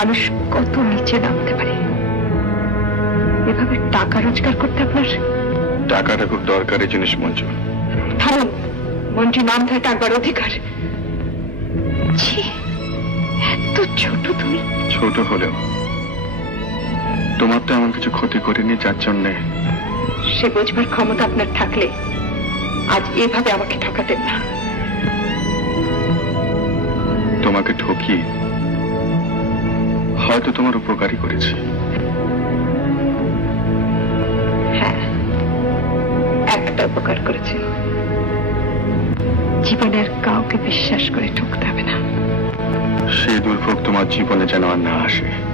মানুষ কত নিচে নামতে পারে। এভাবে টাকা রোজগার করতে আপনার? টাকাটা খুব দরকারি জিনিস মঞ্জু। থামুন, মঞ্জু নাম ধরে ডাকবার অধিকার। ছি, এত ছোট তুমি। ছোট হলেও তোমার তো এমন কিছু ক্ষতি করিনি যার জন্যে। সে বোঝবার ক্ষমতা আপনার থাকলে আজ এভাবে আমাকে ঠকাতেন না। তোমাকে ঠকিয়ে হয়তো তোমার উপকারই করেছি। হ্যাঁ, একটা উপকার করেছে। জীবনে আর কাউকে বিশ্বাস করে ঠকতে হবে না। সেই দুর্ভোগ তোমার জীবনে যেন আর না আসে।